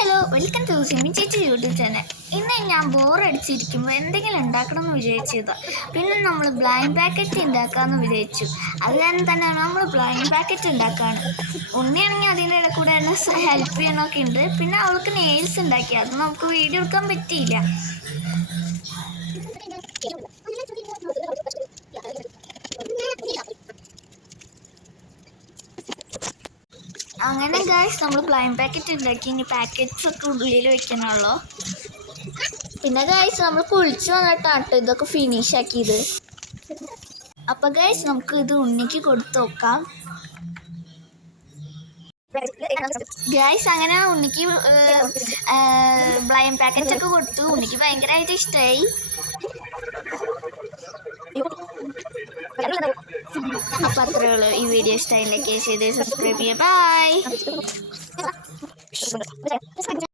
Hello welcome to Simi ചേച്ചി YouTube channel. ഇന്ന് ഞാൻ ബോറടിച്ചിരിക്കുമ്പോൾ എന്തെങ്കിലും ഉണ്ടാക്കണമെന്ന് വിചാരിച്ചതാണ്. പിന്നെ നമ്മൾ ബ്ലൈൻഡ് പാക്കറ്റ് ഉണ്ടാക്കാമെന്ന് വിചാരിച്ചു. അത് കാരണം തന്നെ നമ്മൾ ബ്ലൈൻഡ് പാക്കറ്റ് ഉണ്ടാക്കുകയാണ്. ഉണ്ണിയാണെങ്കിൽ അതിൻ്റെ കൂടെ എന്നെ ഹെൽപ്പ് ചെയ്യണമൊക്കെ ഉണ്ട്. പിന്നെ അവൾക്ക് നെയിൽസ് ഉണ്ടാക്കി, അത് നമുക്ക് വീഡിയോ എടുക്കാൻ പറ്റിയില്ല. അങ്ങനെ ഗായ്സ് നമ്മൾ ബ്ലൈൻഡ് പാക്കറ്റ് ഉണ്ടാക്കി. ഇനി പാക്കറ്റ്സ് ഒക്കെ ഉള്ളിൽ വെക്കണമല്ലോ. പിന്നെ ഗായ്സ് നമ്മൾ കുളിച്ച് വന്നിട്ടാട്ടോ ഇതൊക്കെ ഫിനിഷ് ആക്കിയത്. അപ്പം ഗായ്സ് നമുക്ക് ഇത് ഉണ്ണിക്ക് കൊടുത്തു നോക്കാം. ഗായ്സ് അങ്ങനെ ഉണ്ണിക്ക് ബ്ലൈൻഡ് പാക്കറ്റ് ഒക്കെ കൊടുത്തു. ഉണ്ണിക്ക് ഭയങ്കരമായിട്ട് ഇഷ്ടമായി. അപ്പം അത്രേ ഉള്ളൂ. ഈ വീഡിയോ ഇഷ്ടമായി ലൈക്ക് ചെയ്ത് സബ്സ്ക്രൈബ് ചെയ്യുക. ബൈ.